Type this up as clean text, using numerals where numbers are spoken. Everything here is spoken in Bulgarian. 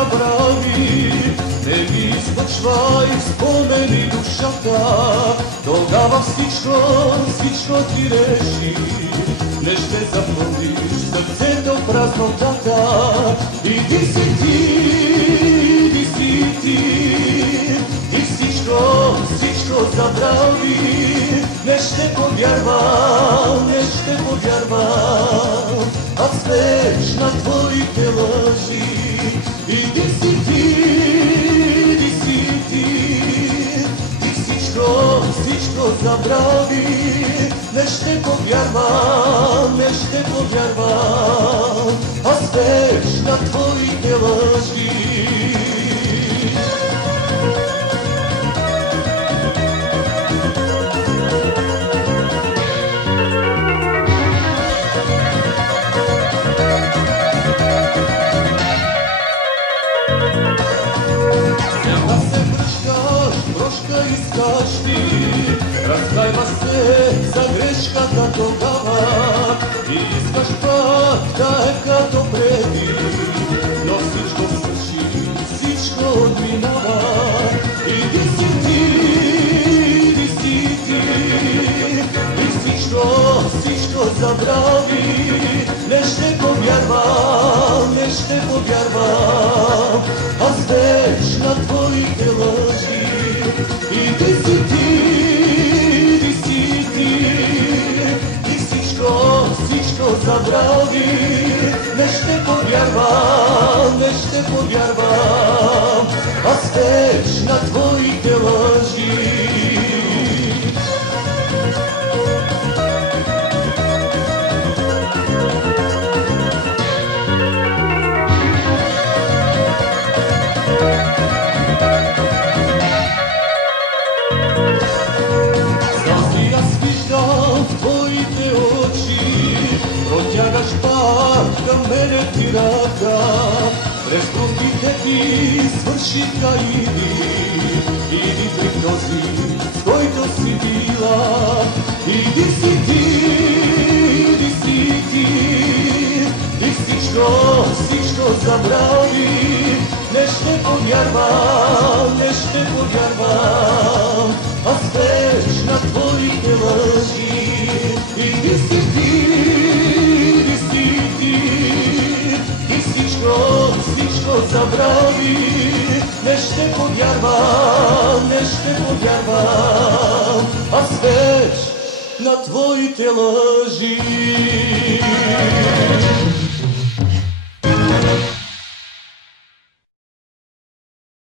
забрави, не ги изпъчвай в спомени душата. Тогава всичко ти реши, не ще запълниш сърцето в празнотата. Иди си ти всичко забрави. Не ще повярвам, аз веч на твоите лъжи. Иди си ти всичко забрави. Не ще повярвам, аз веч на твоите лъжи. Прошка искаш ти, разкайваш се за грешката тогава и искаш пак да е като преди, но всичко свърши, всичко отминава. Иди си ти, всичко забрави. Не ще повярвам, аз веч на твоите лъжи. Иди си ти, всичко забрави. Не ще повярвам, аз веч на твоите лъжи. Твоите очи, протягаш пак към мене ти ръка. През трудните ти свършиха иди при този, с който си била. Иди си ти, всичко забрави. Не ще повярвам, аз веч на твоите лъжи. Иди си ти, всичко забрави. Не ще повярвам, аз веч на твоите лъжи.